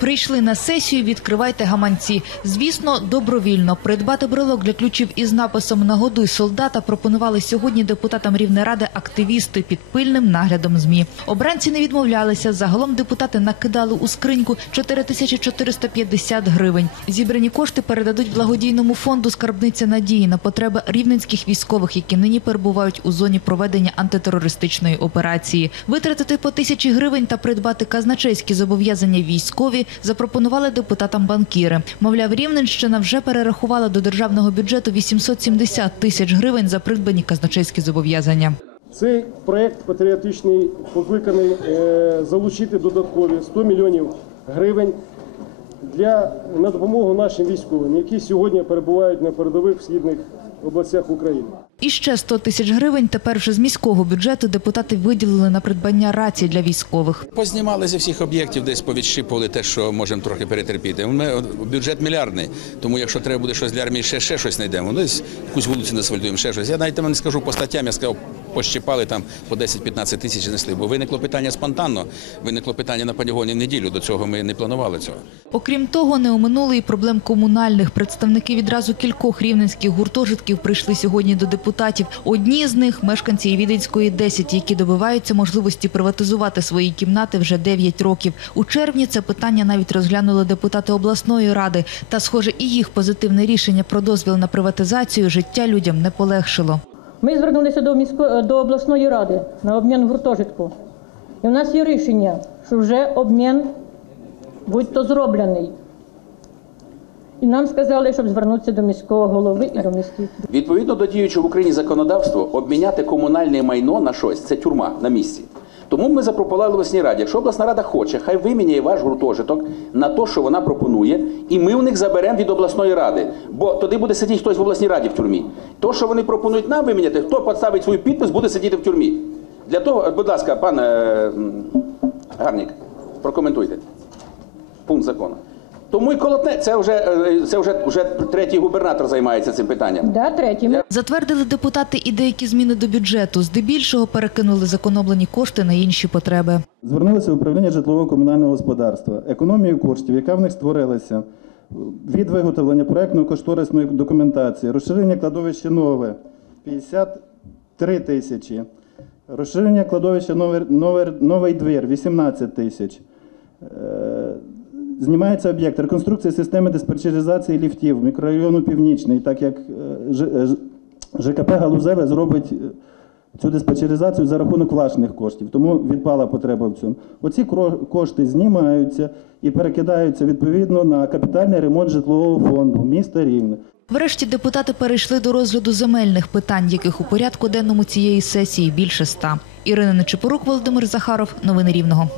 Прийшли на сесію, відкривайте гаманці. Звісно, добровільно придбати брелок для ключів із написом «Нагодуй солдата» пропонували сьогодні депутатам Рівнеради активісти під пильним наглядом ЗМІ. Обранці не відмовлялися. Загалом депутати накидали у скриньку 4450 гривень. Зібрані кошти передадуть благодійному фонду «Скарбниця надії» на потреби рівненських військових, які нині перебувають у зоні проведення антитерористичної операції. Витратити по тисячі гривень та придбати казначейські зобов'язання військові запропонували депутатам банкіри. Мовляв, Рівненщина вже перерахувала до державного бюджету 870 тисяч гривень за придбані казначейські зобов'язання. Цей проект патріотичний покликаний е, залучити додаткові 100 мільйонів гривень для на допомогу нашим військовим, які сьогодні перебувають на передових східних областях України. І ще 100 тисяч гривень тепер вже з міського бюджету депутати виділили на придбання рацій для військових. Познімали зі всіх об'єктів, десь повідщипували те, що можемо трохи перетерпіти. Ми, бюджет мільярдний, тому якщо треба буде щось для армії, ще, ще щось знайдемо. Ну, десь якусь вулицю не асфальтуємо, ще щось. Я навіть не скажу по статтям, я сказав, пощипали там по 10-15 тисяч і несли. Бо виникло питання спонтанно, виникло питання на полігоні неділю. До цього ми не планували цього. Окрім того, не оминули і проблем комунальних. Представники відразу кількох рівненських гуртожитків прийшли сьогодні до депутатів. Одні з них – мешканці Віденської 10, які добиваються можливості приватизувати свої кімнати вже 9 років. У червні це питання навіть розглянули депутати обласної ради. Та, схоже, і їх позитивне рішення про дозвіл на приватизацію життя людям не полегшило. Ми звернулися до місько... до обласної ради на обмін гуртожитку. І в нас є рішення, що вже обмін будь-то зроблений. І нам сказали, щоб звернутися до міського голови і до міських. Відповідно до діючого в Україні законодавства, обміняти комунальне майно на щось це тюрма на місці. Тому ми запропонували обласній раді. Якщо обласна рада хоче, хай виміняє ваш гуртожиток на те, що вона пропонує, і ми в них заберемо від обласної ради. Бо туди буде сидіти хтось в обласній раді в тюрмі. То, що вони пропонують нам виміняти, хто поставить свою підпис, буде сидіти в тюрмі. Для того, будь ласка, пан е, Гарнік, прокоментуйте пункт закону. Тому і колотне, це вже е, це вже, вже третій губернатор займається цим питанням. Да, третє. Затвердили депутати і деякі зміни до бюджету. Здебільшого перекинули зекономлені кошти на інші потреби. Звернулися в управління житлово-комунального господарства. Економію коштів, яка в них створилася від виготовлення проєктно-кошторисної документації, розширення кладовища нове 53 тисячі, розширення кладовища новий, новий, новий двір 18 тисяч. Знімається об'єкт реконструкція системи диспетчеризації ліфтів мікрорайону Північний, так як е, Ж- е, ЖКП Галузеве зробить е, цю диспетчеризацію за рахунок власних коштів, тому відпала потреба в цьому. Оці кошти знімаються і перекидаються відповідно на капітальний ремонт житлового фонду міста Рівне. Врешті депутати перейшли до розгляду земельних питань, яких у порядку денному цієї сесії більше ста. Ірина Нечипорук, Володимир Захаров. Новини Рівного.